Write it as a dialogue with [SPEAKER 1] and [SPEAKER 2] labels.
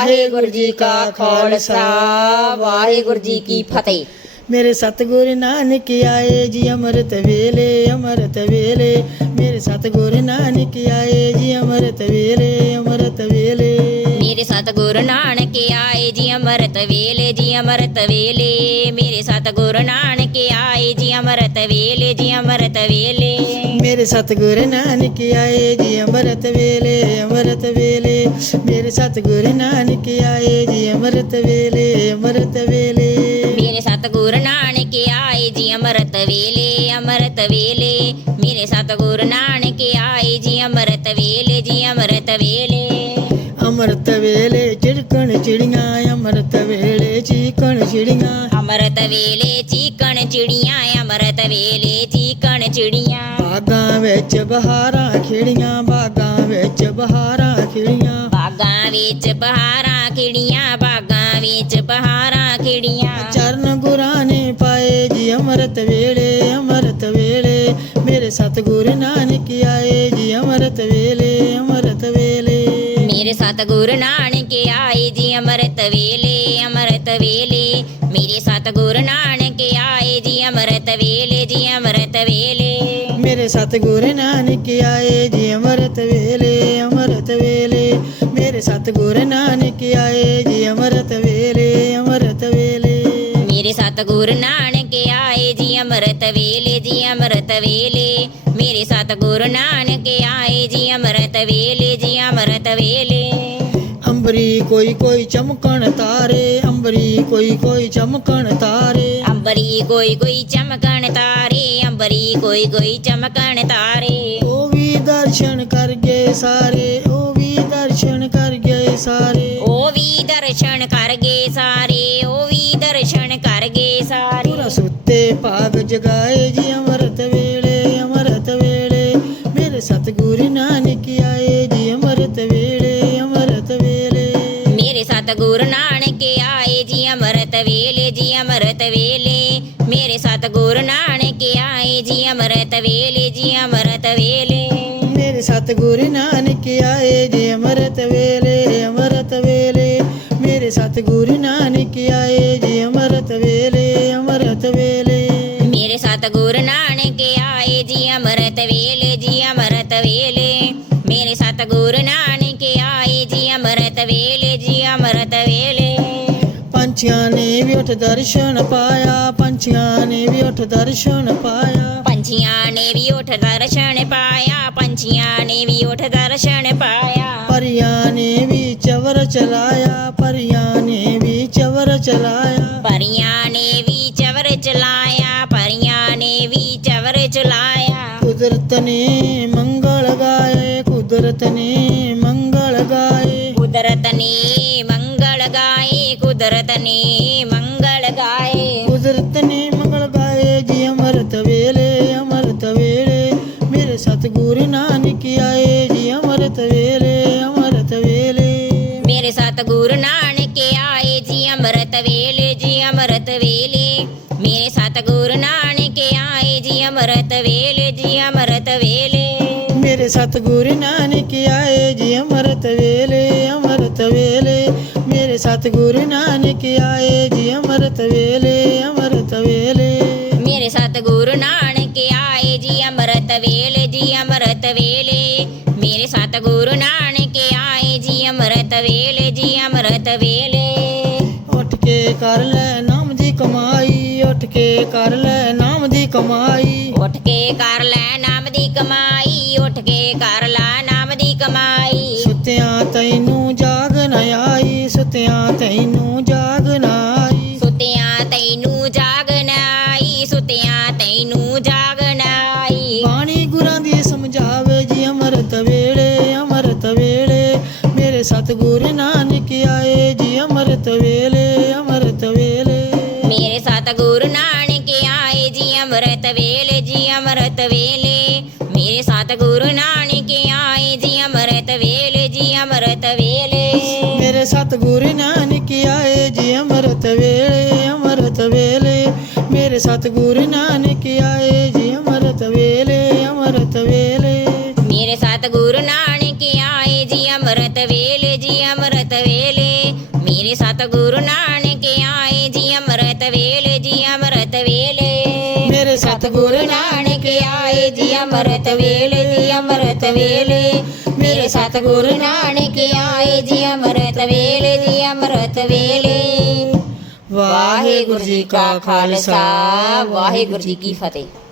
[SPEAKER 1] ਵਾਹਿਗੁਰੂ ਜੀ ਕਾ ਖਾਲਸਾ ਵਾਹਿਗੁਰੂ ਜੀ ਕੀ ਫਤਿਹ।
[SPEAKER 2] मेरे सतगुरु नानक आए जी अमृत वेले अमृत वेले। मेरे सतगुरु नानक आए जी अमृत वेले अमृत वेले।
[SPEAKER 1] मेरे सतगुरु नानक आए जी अमृत वेले जी अमृत वेले। मेरे सतगुरु नानक आए जी अमृत वेले जी अमृत वेले।
[SPEAKER 2] मेरे सतगुरु नानक आए जी अमृत वेले अमृत वेले। मेरे सतगुरु नानक आए जी अमृत वेले अमृत वेले।
[SPEAKER 1] मेरे सतगुरु नानक आए जी अमृत वेले अमृत वेले। मेरे सतगुरु नानक आए जी अमृत वेले जी अमृत वेले।
[SPEAKER 2] अमृत वेले चिड़कन चिड़ियाँ अमृत वेले चीकन चिड़ियाँ।
[SPEAKER 1] अमृत वेले चीकन चिड़ियाँ अमृत वेले चीकन चिड़ियाँ।
[SPEAKER 2] बागां विच बहारां खिड़ियाँ बागां विच बहारां खिड़ियाँ।
[SPEAKER 1] बागां विच बहारां खिड़ियाँ बागां विच बहारां खिड़ियाँ।
[SPEAKER 2] चरण गुरां ने पाए जी अमृत वेले अमृत वेले। मेरे सतगुरु नानक आए जी अमृत वेले अमृत वेले।
[SPEAKER 1] मेरे सतगुरु नानक आए जी अमृत वेले अमृत वेले। मेरे सतगुरु नानक आए जी अमृत वेले जी अमृत वेले।
[SPEAKER 2] मेरे सतगुरु नानक आए जी अमृत वेले अमृत वेले। मेरे सतगुरु नानक आए जी अमृत वेले अमृत वेले।
[SPEAKER 1] मेरे सतगुरु नानक आए जी अमृत वेले जी अमृत वेले। मेरे सतगुरु नानक आए जी अमृत वेले जी अमृत वेले।
[SPEAKER 2] अंबरी कोई चमकन तारे अंबरी कोई चमकन तारे।
[SPEAKER 1] अंबरी कोई चमकन तारे अंबरी कोई चमकन तारे।
[SPEAKER 2] ओ भी दर्शन कर गए सारे ओ भी दर्शन कर गए सारे।
[SPEAKER 1] ओ भी दर्शन कर गए सारे ओ भी दर्शन कर गए सारे।
[SPEAKER 2] पूरा सुते भाग जगाए जी अमृत वेले अमृत वेले। मेरे सतगुरु नानक आए जी अमृत वेले अमृत वेले।
[SPEAKER 1] मेरे सतगुरु नानक आए जी अमृत वेले जी अमृत वेले। मेरे सतगुरु नानक आए जी अमृत वेले जी अमृत वेले।
[SPEAKER 2] मेरे सतगुरु नानक आए जी अमृत वेले अमृत वेले। मेरे सतगुरु नानक आए जी अमृत वेले अमृत वेले।
[SPEAKER 1] मेरे सतगुरु नानक आए जी अमृत वेले जी अमृत वेले। मेरे सतगुरु नानक आए जी अमृत वेले जी अमृत वेले।
[SPEAKER 2] पंछियां ने भी उठ दर्शन पाया पंछियां ने भी उठ दर्शन पाया।
[SPEAKER 1] पंछियां ने भी उठ दर्शन पाया पंछियां ने भी उठ दर्शन पाया।
[SPEAKER 2] परियां ने भी चवर चलाया परियां ने भी चवर चलाया।
[SPEAKER 1] परियां ने भी चवर चलाया परियां ने भी चवर चलाया।
[SPEAKER 2] कुदरत ने मंगल गाए कुदरत ने मंगल गाए।
[SPEAKER 1] कुदरत ने मंगल गाए कुदरत ने मंगल गाए।
[SPEAKER 2] कुदरत ने मंगल गाए जी अमृत वेले अमृत वेले। मेरे सतगुरु नानक आए जी अमृत वेले अमृत वेले।
[SPEAKER 1] मेरे सतगुरु नानक आए जी अमृत वेले जी अमृत वेले। मेरे सतगुरु नानक आए जी अमृत वेले जी अमृत वेले।
[SPEAKER 2] मेरे सतगुरु नानक आए जी अमृत वेले अमृत वेले। मेरे सतगुरु नानक आए जी अमृत वेले अमृत वेले।
[SPEAKER 1] मेरे सतगुरु नानक आए जी अमृत वेले जी अमृत वेले। मेरे सतगुरु नानक आए जी अमृत वेले जी अमृत वेले।
[SPEAKER 2] उठ के कर ले नाम दी कमाई उठ के कर ले नाम दी कमाई।
[SPEAKER 1] उठ के कर ले नाम दी कमाई उठ के कर ला नाम दी कमाई।
[SPEAKER 2] सुत्तियां तैनू जाग न आई सुत्तियां तैनू जाग न आई।
[SPEAKER 1] सुत्तियां तैनू जाग न आई सुत्तियां तैनू जाग न आई।
[SPEAKER 2] बाणी गुरां दी समझावे जी अमृत वेले अमृत वेले। मेरे सतगुरु नानक आए जी अमृत वेले अमृत वेले।
[SPEAKER 1] मेरे सतगुरु नानक आए जी अमृत वेले जी अमृत वेले। मेरे सतगुरु नानक आए जी अमृत वेले जी अमृत वेले।
[SPEAKER 2] मेरे सतगुरु नानक आए जी अमृत वेले अमृत वेले। मेरे सतगुरु नानक आए जी अमृत वेले अमृत वेले।
[SPEAKER 1] मेरे सतगुरु नानक आए जी अमृत वेले जी अमृत वेले। ਮੇਰੇ ਸਤਿਗੁਰੂ ਨਾਨਕ ਆਏ ਜੀ ਅੰਮ੍ਰਿਤ ਵੇਲੇ ਜੀ ਅੰਮ੍ਰਿਤ ਵੇਲੇ
[SPEAKER 2] ਮੇਰੇ ਸਤਿਗੁਰੂ
[SPEAKER 1] ਨਾਨਕ ਆਏ ਜੀ ਅੰਮ੍ਰਿਤ ਵੇਲੇ ਜੀ ਅੰਮ੍ਰਿਤ ਵੇਲੇ ਮੇਰੇ ਸਤਿਗੁਰੂ ਨਾਨਕ ਆਏ ਜੀ ਅੰਮ੍ਰਿਤ ਵੇਲੇ ਜੀ ਅੰਮ੍ਰਿਤ ਵੇਲੇ ਵਾਹਿਗੁਰੂ ਜੀ ਕਾ ਖਾਲਸਾ ਵਾਹਿਗੁਰੂ ਜੀ ਕੀ ਫਤਿਹ।